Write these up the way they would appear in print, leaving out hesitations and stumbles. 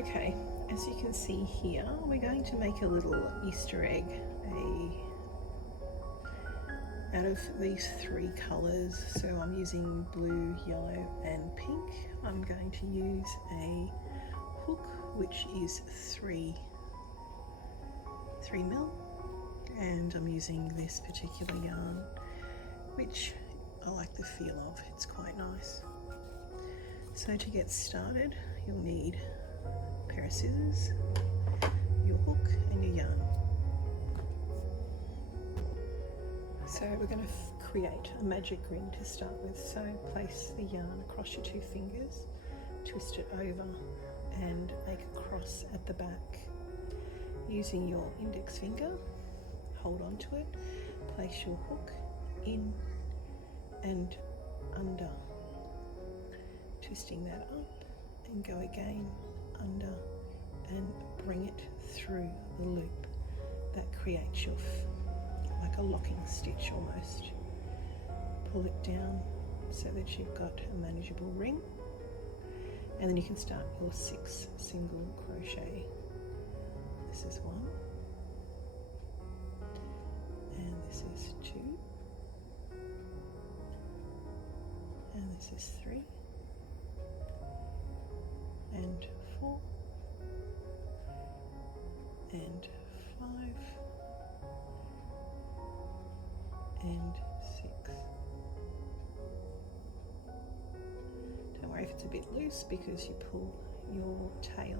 Okay, as you can see here, we're going to make a little Easter egg out of these three colours. So I'm using blue, yellow and pink. I'm going to use a hook which is 3 mil, and I'm using this particular yarn which I like the feel of. It's quite nice. So to get started, you'll need a pair of scissors, your hook and your yarn. So we're going to create a magic ring to start with. So place the yarn across your 2 fingers, twist it over and make a cross at the back. Using your index finger, hold on to it, place your hook in and under, twisting that up, and go again under and bring it through the loop. That creates your like a locking stitch almost. Pull it down so that you've got a manageable ring, and then you can start your 6 single crochet. This is 1 and this is 2 and this is 3 and 4 and 5 and 6. Don't worry if it's a bit loose, because you pull your tail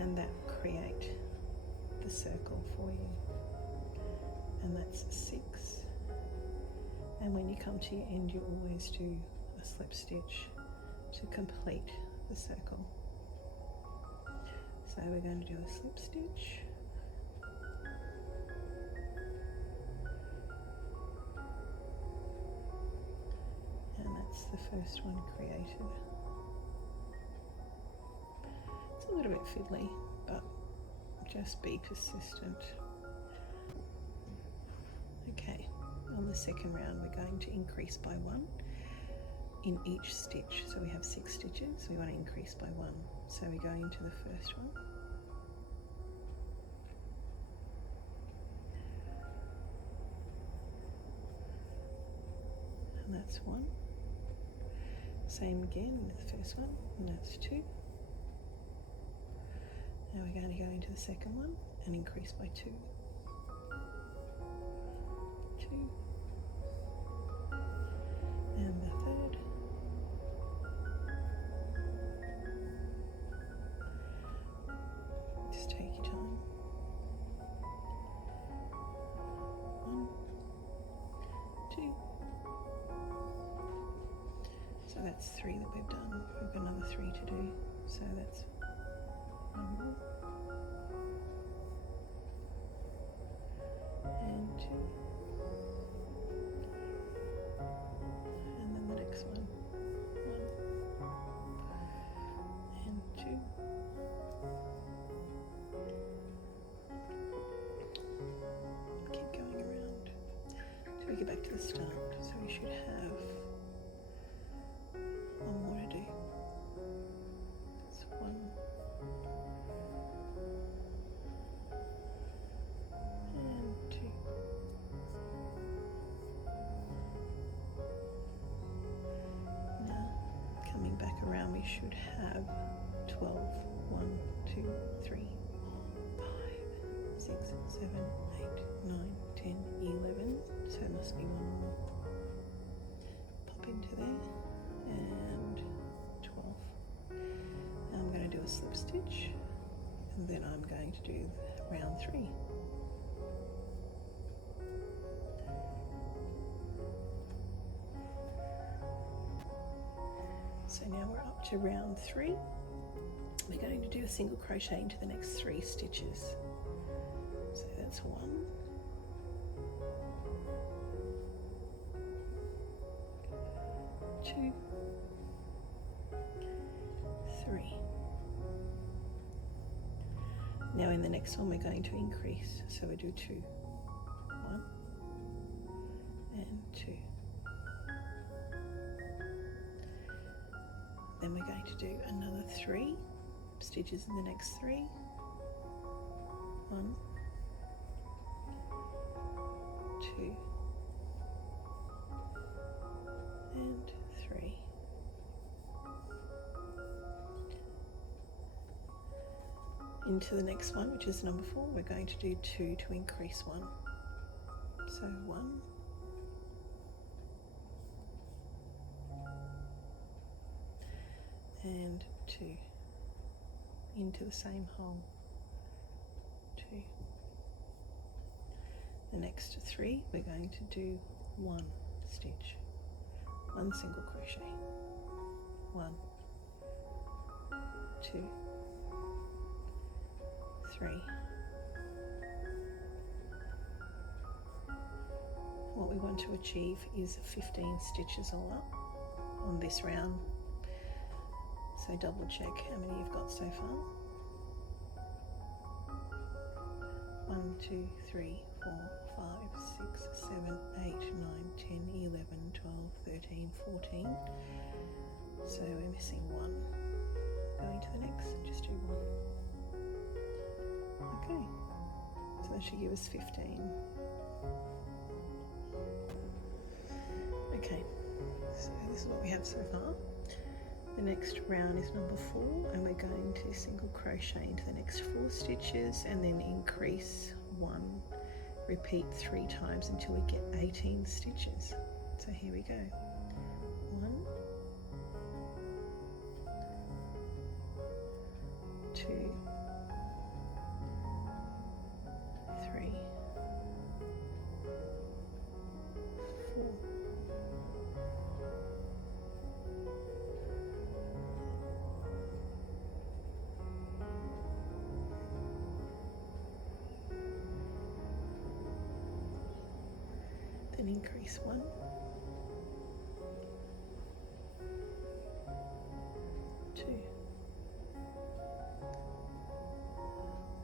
and that create the circle for you, and that's 6. And when you come to your end, you always do a slip stitch to complete the circle. So we're going to do a slip stitch, and that's the first one created. It's a little bit fiddly, but just be persistent. Okay, on the second round we're going to increase by 1 in each stitch. So we have 6 stitches, we want to increase by 1. So we go into the first one, and that's 1. Same again with the first one, and that's 2. Now we're going to go into the second one and increase by 2. 2. And the third. Just take your time. 1, 2. So that's 3 that we've done. We've got another 3 to do. So that's 1 more. And 2. And then the next one. 1 and 2. Keep going around till we get back to the start. So we should have 1 more to do. That's 1 and 2. Now coming back around, we should have 12. 1, 2, 3, 4, 5, 6, 7, 8, 9, 10, 11. So it must be 1 more. Pop into there, and 12. Now I'm going to do a slip stitch, and then I'm going to do round 3. So now we're up to round 3. We're going to do a single crochet into the next 3 stitches. So that's 1, 2, 3. Now in the next one we're going to increase, so we do 2, 1 and 2. Then we're going to do another 3 stitches in the next 3. 1, 2, and 3. Into the next one, which is number 4, we're going to do 2 to increase 1. So 1, and 2 into the same hole, 2. The next 3, we're going to do 1 stitch, 1 single crochet, 1, 2, 3. What we want to achieve is 15 stitches all up on this round. So double check how many you've got so far. 1, 2, 3, 4, 5, 6, 7, 8, 9, 10, 11, 12, 13, 14. So we're missing 1. Going to the next, just do 1. Okay, so that should give us 15. Okay, so this is what we have so far. The next round is number 4, and we're going to single crochet into the next 4 stitches and then increase 1. Repeat 3 times until we get 18 stitches. So here we go. 1, 2, 3, 4, 5. Then increase 1, 2,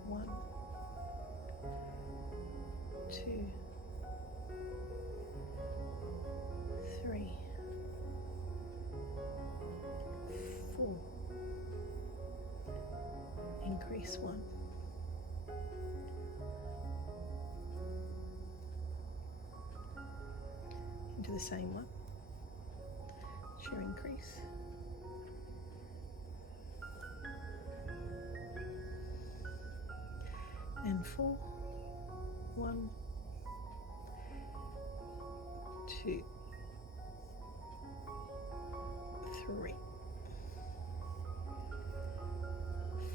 1, 2, 3, 4. Increase 1. Into the same one. Shear increase. And 4. 1, 2, 3,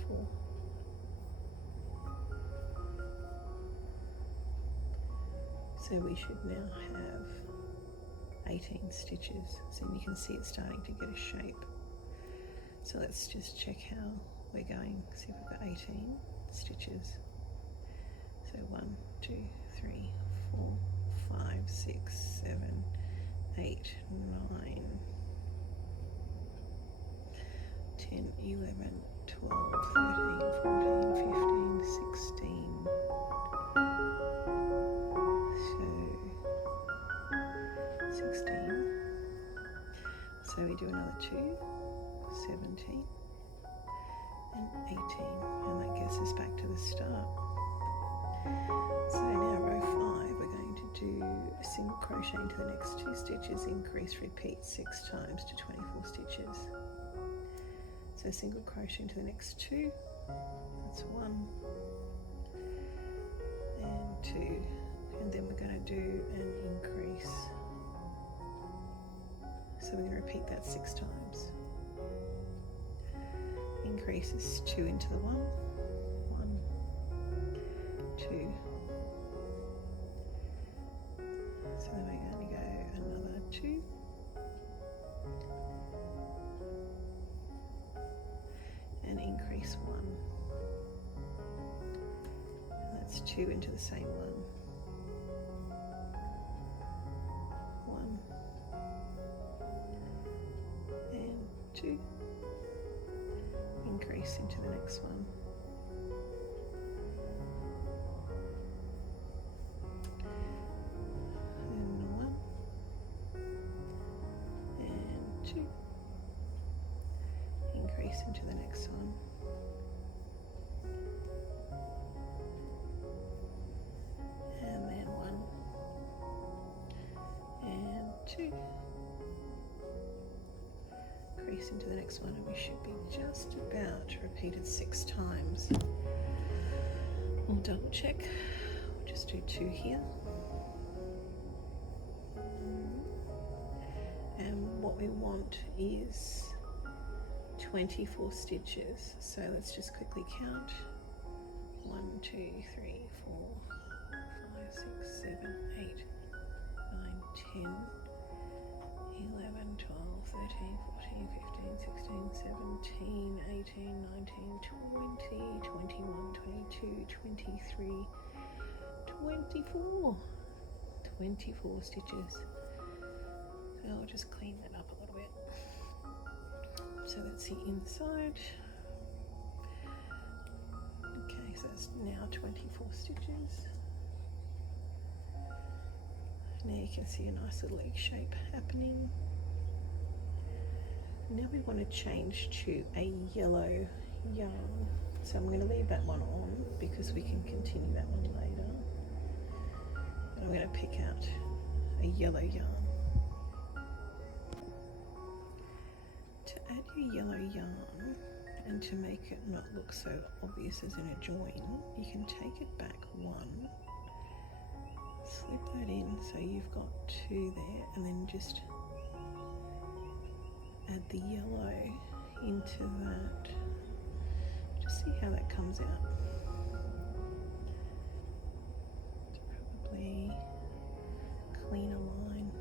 4. So we should now have 18 stitches. So you can see it's starting to get a shape. So let's just check how we're going. See if we've got 18 stitches. So 1, 2, 3, 4, 5, 6, 7, 8, 9, 10, 11, 12, 13, 14, 15, 16. So 16. So we do another 2, 17, and 18, and that gets us back to the start. So now row 5, we're going to do a single crochet into the next 2 stitches, increase, repeat 6 times to 24 stitches. So single crochet into the next 2, that's 1 and 2, and then we're going to do an increase. So we're going to repeat that 6 times. Increase is 2 into the 1, 1, 2. So then we're going to go another 2. And increase 1. And that's 2 into the same one. 1 and 2. Increase into the next one. And 1 and 2. Increase into the next one. 2, increase into the next one, and we should be just about repeated 6 times. We'll double check. We'll just do 2 here. And what we want is 24 stitches. So let's just quickly count. 1, 2, 3, 4, 5, 6, 7, 8, 9, 10, 11, 12, 13, 14, 15, 16, 17, 18, 19, 20, 21, 22, 23, 24. 24 stitches. So I'll just clean that up a little bit. So that's the inside. Okay, so it's now 24 stitches. Now you can see a nice little egg shape happening. Now we want to change to a yellow yarn. So I'm going to leave that one on because we can continue that one later. And I'm going to pick out a yellow yarn. To add your yellow yarn and to make it not look so obvious as in a join, you can take it back 1, slip that in so you've got 2 there, and then just add the yellow into that. Just see how that comes out. It's probably a cleaner line.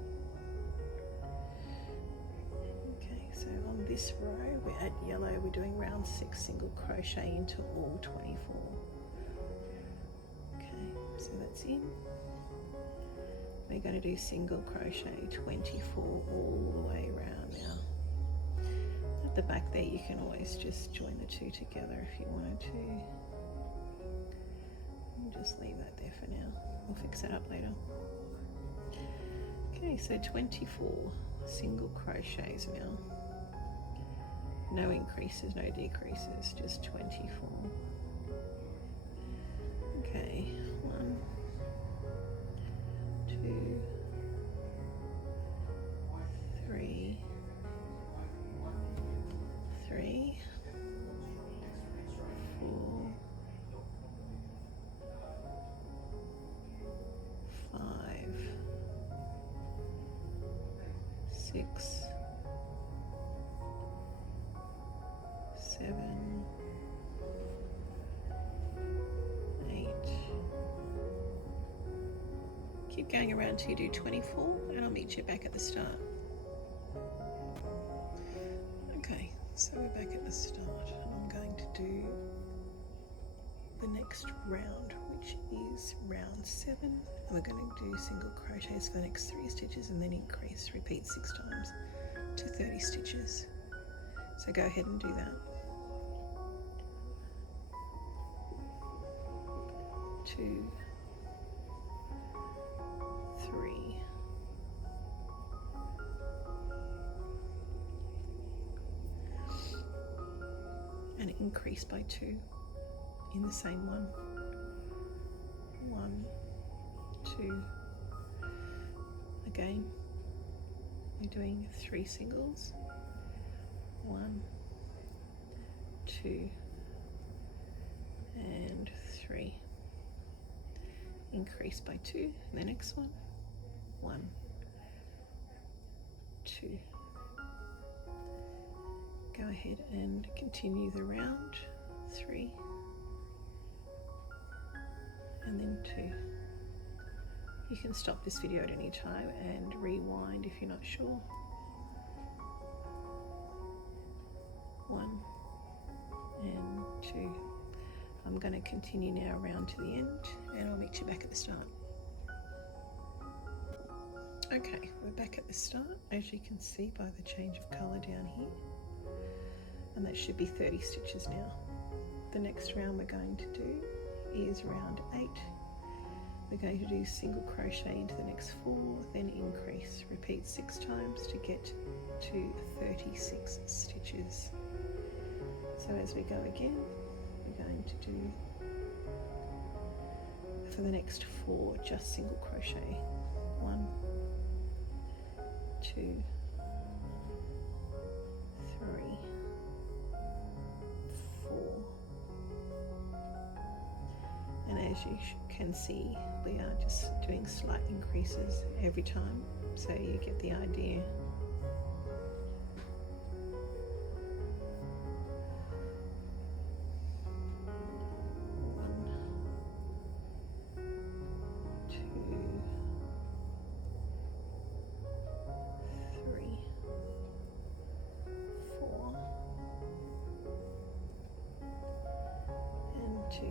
Okay, so on this row we add yellow, we're doing round 6 single crochet into all 24. Okay, so that's in. We're going to do single crochet 24 all the way around now. At the back there you can always just join the 2 together if you wanted to. We'll just leave that there for now. We'll fix that up later. Okay, so 24 single crochets now. No increases, no decreases, just 24. Okay, 1, 2, 3, 3, 4, 5, 6, 7, 8. Keep going around till you do 24, and I'll meet you back at the start. Okay, so we're back at the start, and I'm going to do the next round, which is round 7, and we're going to do single crochets for the next 3 stitches and then increase, repeat 6 times to 30 stitches. So go ahead and do that. 2, 3, 4, and increase by 2 in the same one. 1, 2. Again, we're doing 3 singles. 1, 2, and 3. Increase by 2 in the next one. 1, 2. Go ahead and continue the round. 3, and then 2. You can stop this video at any time and rewind if you're not sure. 1 and 2. I'm going to continue now around to the end, and I'll meet you back at the start. Okay, we're back at the start, as you can see by the change of colour down here, and that should be 30 stitches now. The next round we're going to do is round 8. We're going to do single crochet into the next 4, then increase. Repeat 6 times to get to 36 stitches. So as we go again, we're going to do, for the next 4, just single crochet. 1, 2, 3, 4, and as you can see, we are just doing slight increases every time, so you get the idea.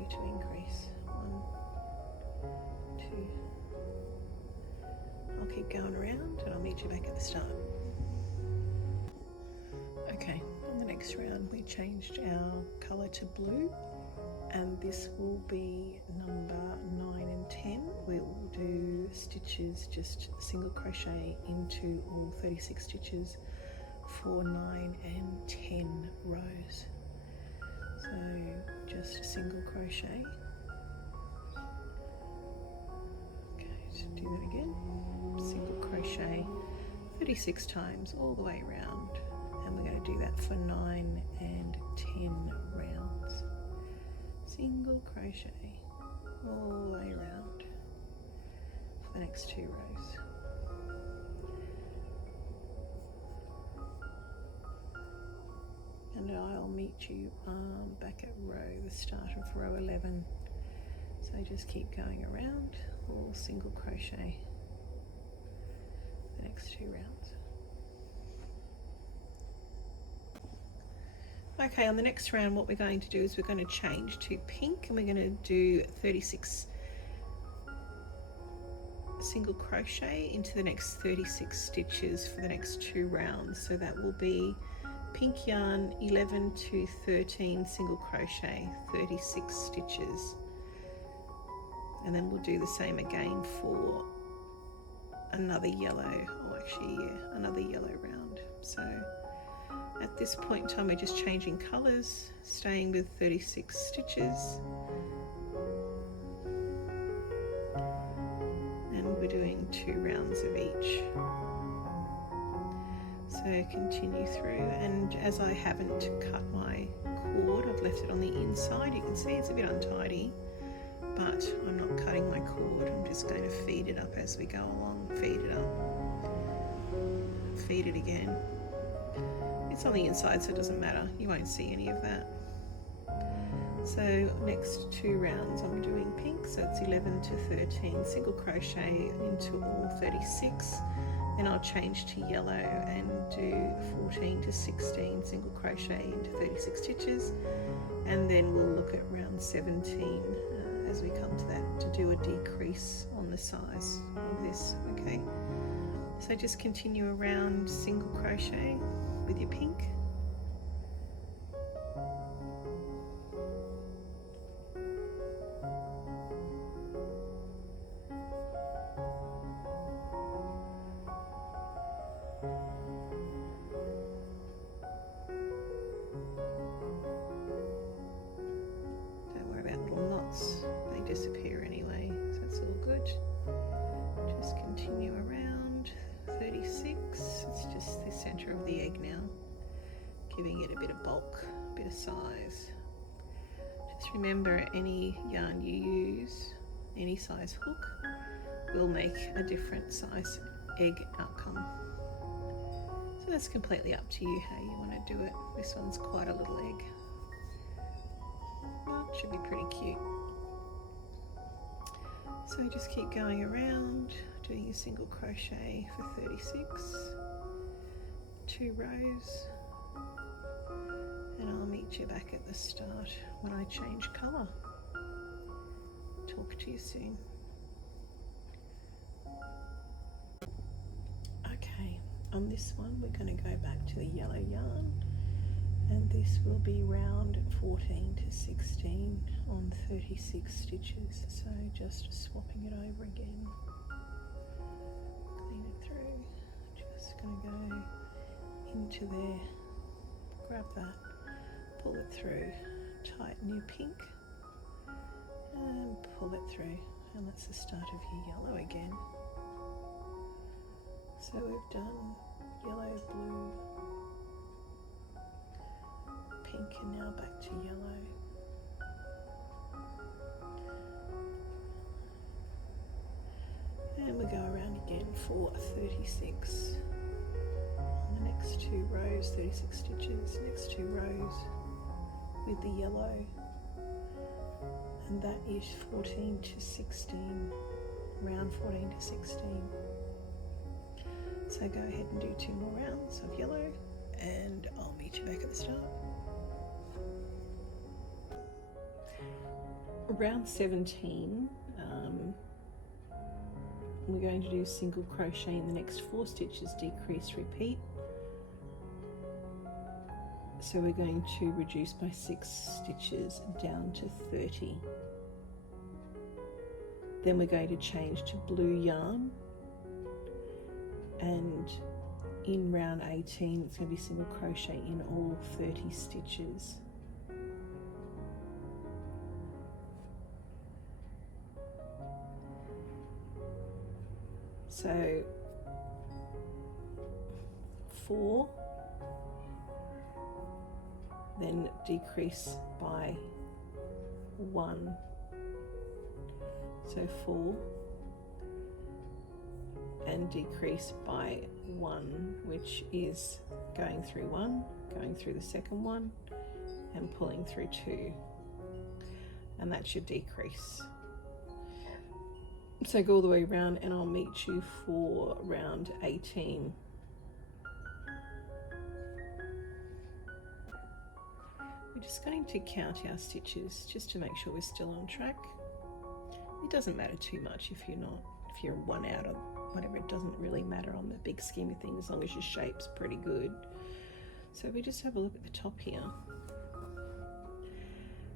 To increase. 1, 2. I'll keep going around and I'll meet you back at the start. Okay, on the next round we changed our colour to blue, and this will be number 9 and 10. We will do stitches, just single crochet into all 36 stitches for 9 and 10 rows. So just a single crochet. Okay, so do that again. Single crochet 36 times all the way around, and we're going to do that for 9 and 10 rounds. Single crochet all the way around for the next 2 rows. And I'll meet you back at the start of row 11. So just keep going around, all single crochet the next 2 rounds. Okay, on the next round what we're going to do is we're going to change to pink, and we're going to do 36 single crochet into the next 36 stitches for the next 2 rounds. So that will be pink yarn, 11 to 13 single crochet, 36 stitches, and then we'll do the same again for another yellow, another yellow round. So at this point in time we're just changing colours, staying with 36 stitches, and we're doing 2 rounds of each. So continue through, and as I haven't cut my cord, I've left it on the inside. You can see it's a bit untidy, but I'm not cutting my cord. I'm just going to feed it up as we go along. Feed it up, feed it again. It's on the inside, so it doesn't matter. You won't see any of that. So next 2 rounds I'm doing pink, so it's 11 to 13 single crochet into all 36. Then I'll change to yellow and do 14 to 16 single crochet into 36 stitches, and then we'll look at round 17 as we come to that to do a decrease on the size of this. Okay, so just continue around single crochet with your pink. They disappear anyway, so that's all good. Just continue around 36. It's just the center of the egg now, giving it a bit of bulk, a bit of size. Just remember, any yarn you use, any size hook, will make a different size egg outcome. So that's completely up to you how you want to do it. This one's quite a little egg, but it should be pretty cute. So just keep going around, doing a single crochet for 36, 2 rows, and I'll meet you back at the start when I change colour. Talk to you soon. Okay, on this one we're going to go back to the yellow yarn, and this will be round 14 to 16 on 36 stitches. So just swapping it over again, clean it through, just going to go into there, grab that, pull it through, tighten your pink and pull it through, and that's the start of your yellow again. So we've done yellow, blue, pink, and now back to yellow. And we go around again for 36 on the next 2 rows, 36 stitches, next 2 rows with the yellow, and that is 14 to 16, round 14 to 16. So go ahead and do 2 more rounds of yellow, and I'll meet you back at the start. Round 17, we're going to do single crochet in the next 4 stitches, decrease, repeat. So we're going to reduce by 6 stitches down to 30. Then we're going to change to blue yarn, and in round 18 it's going to be single crochet in all 30 stitches. So 4, then decrease by 1, so 4, and decrease by 1, which is going through 1, going through the second one, and pulling through 2, and that's your decrease. So go all the way around, and I'll meet you for round 18. We're just going to count our stitches just to make sure we're still on track. It doesn't matter too much if you're 1 out of whatever, it doesn't really matter on the big scheme of things as long as your shape's pretty good. So we just have a look at the top here.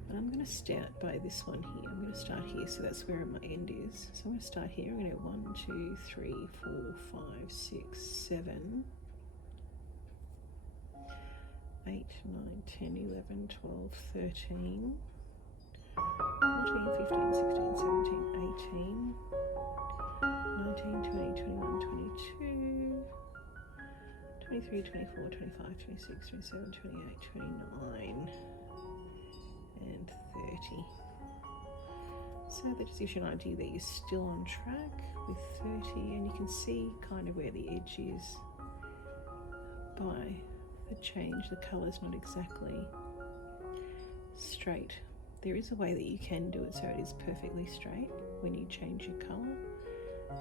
And I'm going to start by this one here. I'm going to start here, so that's where my end is. So I'm going to start here. I'm going to do 1, 2, 3, 4, 5, 6, 7, 8, 9, 10, 11, 12, 13, 14, 15, 16, 17, 18, 19, 20, 21, 22, 23, 24, 25, 26, 27, 28, 29, and 30. So that just gives you an idea that you're still on track with 30, and you can see kind of where the edge is by the change. The colour's not exactly straight. There is a way that you can do it so it is perfectly straight when you change your colour,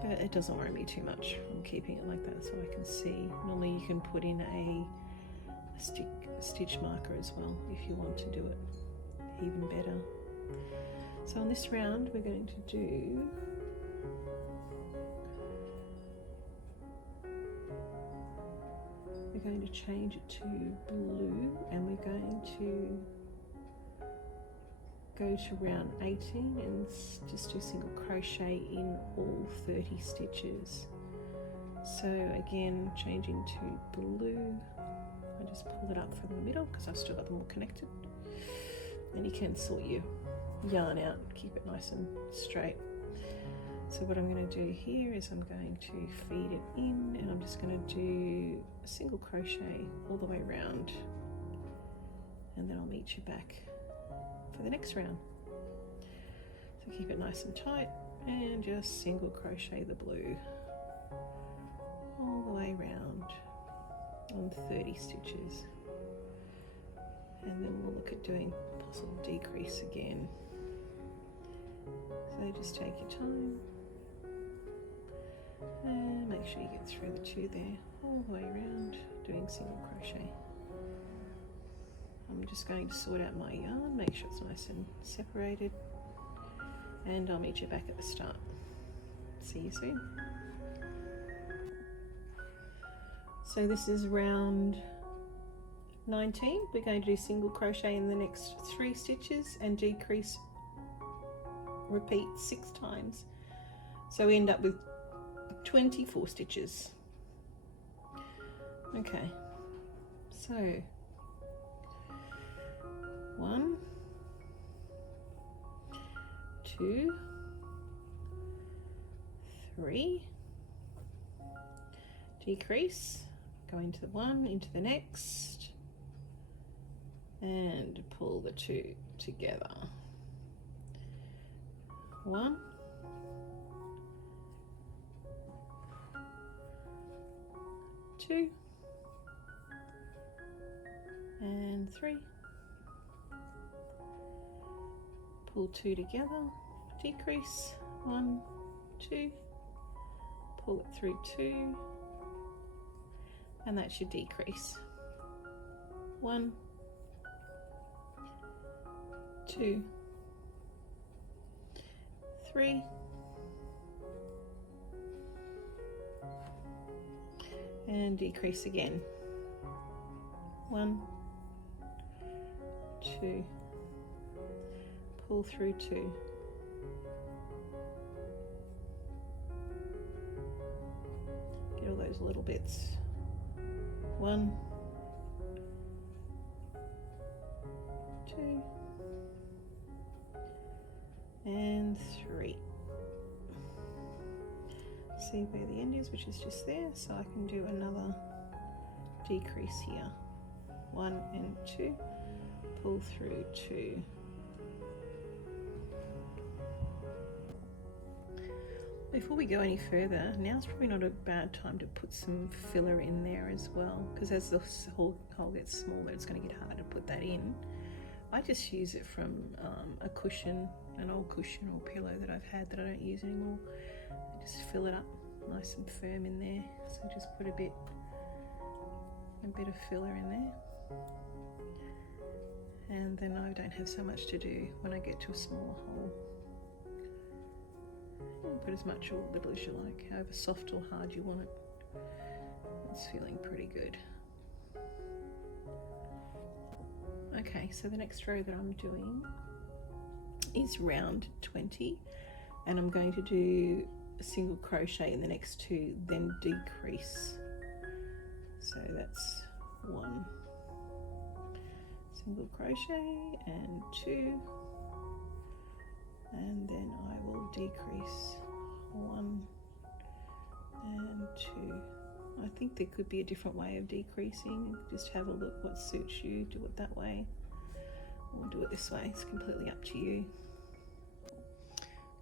but it doesn't worry me too much. I'm keeping it like that so I can see. Normally you can put in a stitch marker as well if you want to do it even better. So on this round we're going to do change it to blue, and we're going to go to round 18 and just do single crochet in all 30 stitches. So again, changing to blue, I just pull it up from the middle because I've still got them all connected. And you can sort your yarn out, keep it nice and straight. So what I'm going to do here is I'm going to feed it in, and I'm just going to do a single crochet all the way around, and then I'll meet you back for the next round. So keep it nice and tight, and just single crochet the blue all the way around on 30 stitches. And then we'll look at doing possible decrease again. So just take your time and make sure you get through the 2 there, all the way around, doing single crochet. I'm just going to sort out my yarn, make sure it's nice and separated, and I'll meet you back at the start. See you soon. So this is round 19. We're going to do single crochet in the next 3 stitches and decrease, repeat 6 times. So we end up with 24 stitches. Okay, so 1, 2, 3, decrease, go into the one, into the next, and pull the two together. 1, 2, and 3. Pull 2 together, decrease, 1, 2, pull it through 2, and that's your decrease. 1, 2, 3, and decrease again. 1, 2, pull through 2, get all those little bits. 1, 2, and 3. See where the end is, which is just there, so I can do another decrease here. 1 and 2, pull through 2. Before we go any further, now's probably not a bad time to put some filler in there as well, because as the hole gets smaller, it's going to get harder to put that in. I just use it from a cushion, an old cushion or pillow that I've had that I don't use anymore. I just fill it up nice and firm in there. So just put a bit of filler in there, and then I don't have so much to do when I get to a smaller hole. You can put as much or little as you like, however soft or hard you want it. It's feeling pretty good. Okay, so the next row that I'm doing is round 20, and I'm going to do a single crochet in the next 2, then decrease. So that's 1 single crochet and 2, and then I will decrease 1 and 2. I think there could be a different way of decreasing. Just have a look what suits you, do it that way, or do it this way. It's completely up to you.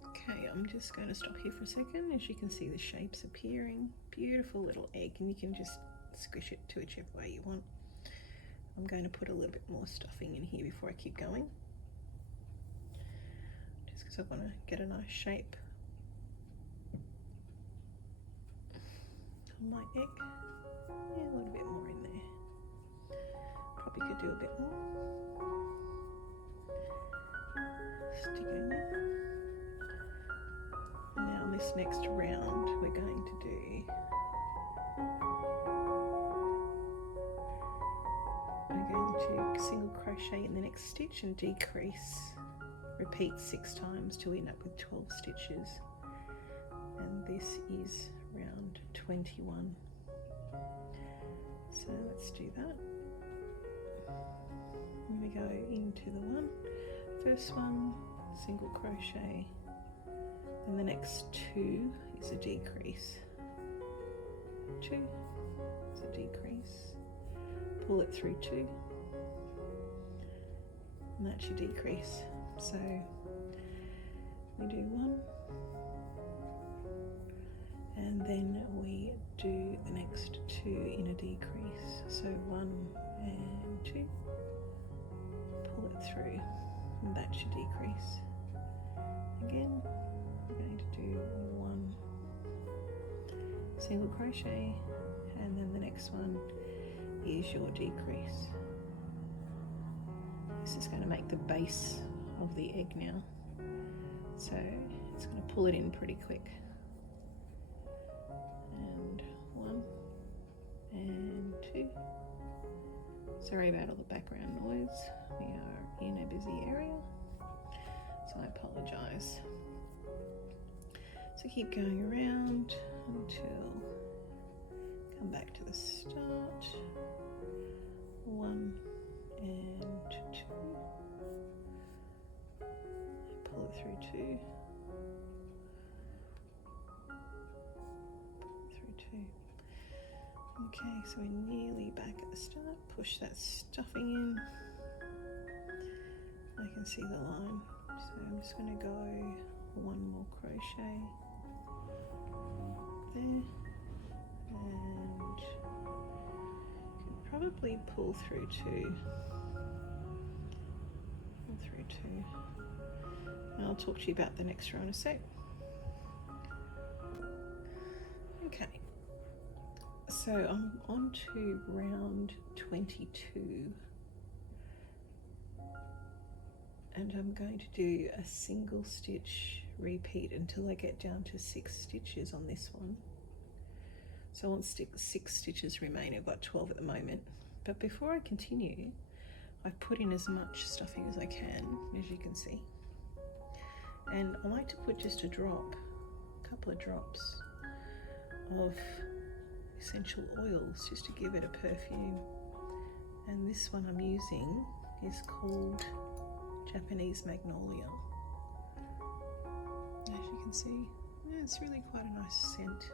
Okay, I'm just going to stop here for a second. As you can see, the shape's appearing. Beautiful little egg, and you can just squish it to whichever way you want. I'm going to put a little bit more stuffing in here before I keep going, just because I want to get a nice shape on my egg. Yeah, a little bit more in there. Probably could do a bit more. Stick it in there. And now on this next round, we're going to do, we're going to single crochet in the next stitch and decrease. Repeat 6 times till we end up with 12 stitches. And this is round 21. So let's do that. When we go into the first one, single crochet, and the next 2 is a decrease. 2 is a decrease. Pull it through 2, and that's your decrease. So we do 1, and then we do the next 2 in a decrease. So 1 and 2, pull it through, and that's your decrease. Again, we're going to do 1 single crochet, and then the next one is your decrease. This is going to make the base of the egg now, so it's going to pull it in pretty quick. And 1 and 2. Sorry about all the background noise, we are in a busy area, so I apologize. So keep going around until come back to the start. 1 and 2. Pull it through 2. Through 2. Okay, so we're nearly back at the start. Push that stuffing in. I can see the line, so I'm just going to go one more crochet there, and you can probably pull through two. And I'll talk to you about the next row in a sec. Okay, so I'm on to round 22, and I'm going to do a single stitch repeat until I get down to 6 stitches on this one. So I want 6 stitches remaining. I've got 12 at the moment, but before I continue, I've put in as much stuffing as I can, as you can see, and I like to put just a couple of drops of essential oils just to give it a perfume. And this one I'm using is called Japanese Magnolia. As you can see, it's really quite a nice scent.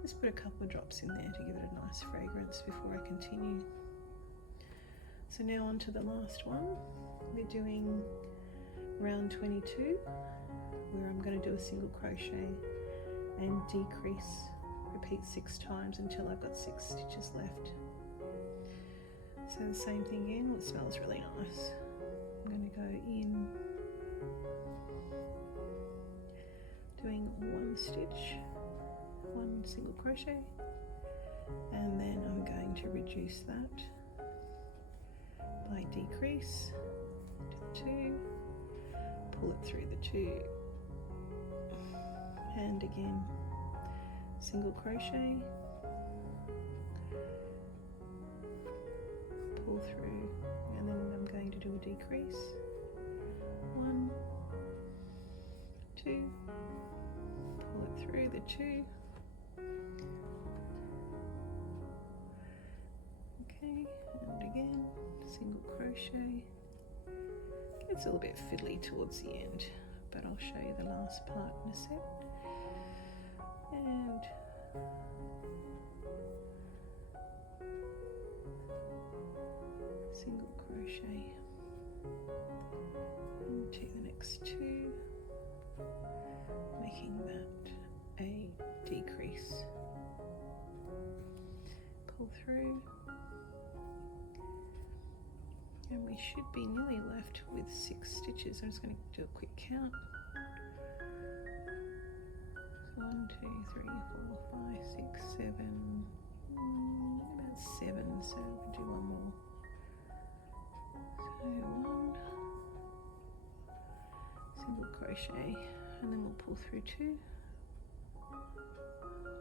Just put a couple of drops in there to give it a nice fragrance before I continue. So now on to the last one. We're doing round 22, where I'm going to do a single crochet and decrease, repeat 6 times until I've got 6 stitches left. So the same thing again. It smells really nice. I'm going to go in, doing 1 stitch, 1 single crochet, and then I'm going to reduce that by decrease to the 2, pull it through the 2, and again single crochet, pull through, and then I'm going to do a decrease, 1, 2, pull it through the 2, okay, and again single crochet. It's a little bit fiddly towards the end, but I'll show you the last part in a sec. And single crochet into the next 2, making that a decrease. Pull through, and we should be nearly left with 6 stitches. I'm just going to do a quick count. 1, 2, 3, 4, 5, 6, 7, about 7, so we'll do one more. So 1, single crochet, and then we'll pull through 2,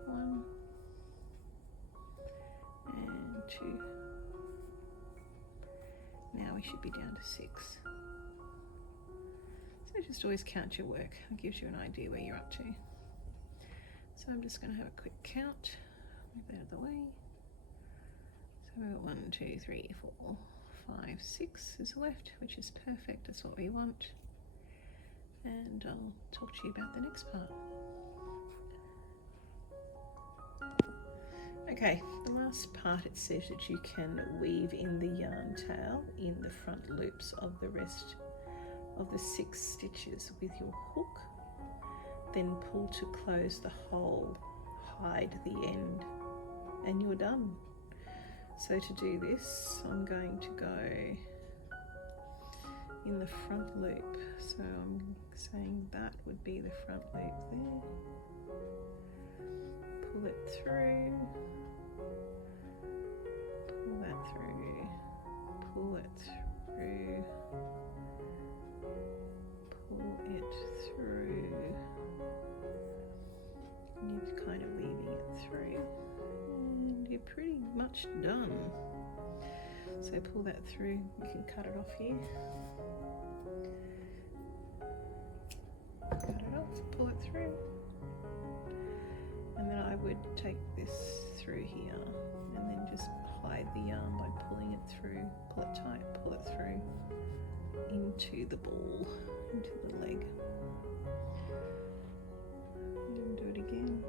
1, and 2. Now we should be down to 6. So just always count your work. It gives you an idea where you're up to. So I'm just going to have a quick count, move that out of the way. So we've got 1, 2, 3, 4, 5, 6 is left, which is perfect. That's what we want. And I'll talk to you about the next part. Okay, the last part, it says that you can weave in the yarn tail in the front loops of the rest of the 6 stitches with your hook, then pull to close the hole, hide the end, and you're done. So to do this, I'm going to go in the front loop. So I'm saying that would be the front loop there. Pull it through, pull that through, pull it through, pull it through, and you're kind of weaving it through, and you're pretty much done. So pull that through, you can cut it off here, cut it off, pull it through, and then I would take this through here and then just hide the yarn by pulling it through, pull it tight, pull it through into the ball, into the leg. And do it again,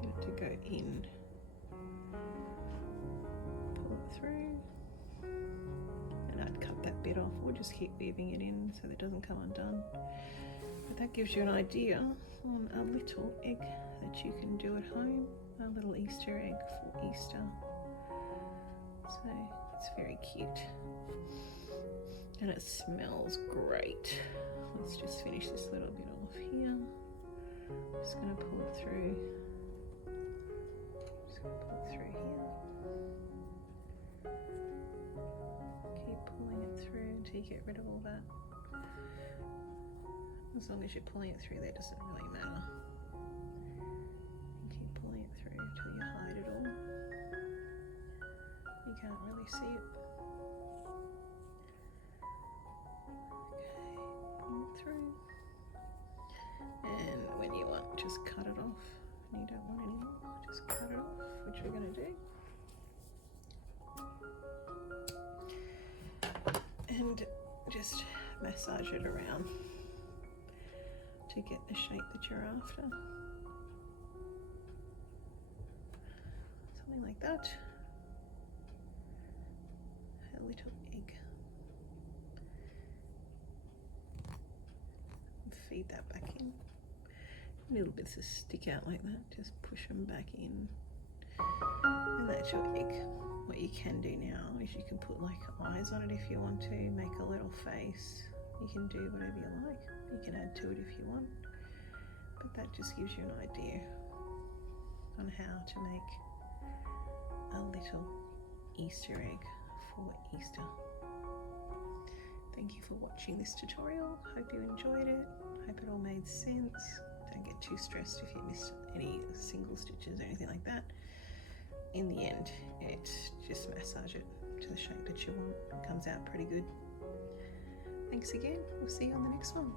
get it to go in pull it through, and I'd cut that bit off or just keep weaving it in so that it doesn't come undone. But that gives you an idea on a little egg that you can do at home, a little Easter egg for Easter. So it's very cute and it smells great. Let's just finish this little bit off here. Just going to pull it through. Just going to pull it through here. Keep pulling it through until you get rid of all that. As long as you're pulling it through there, doesn't really matter. And keep pulling it through until you hide it all. You can't really see it. Okay, pull it through. And when you want, just cut it off. When you don't want anymore, just cut it off, which we're going to do. And just massage it around to get the shape that you're after. Something like that. A little egg. Feed that back in. Little bits that stick out like that, just push them back in. And that's your egg. What you can do now is you can put like eyes on it if you want to, make a little face. You can do whatever you like. You can add to it if you want. But that just gives you an idea on how to make a little Easter egg for Easter. Thank you for watching this tutorial. Hope you enjoyed it. Hope it all made sense. Don't get too stressed if you missed any single stitches or anything like that. In the end, just massage it to the shape that you want. It comes out pretty good. Thanks again. We'll see you on the next one.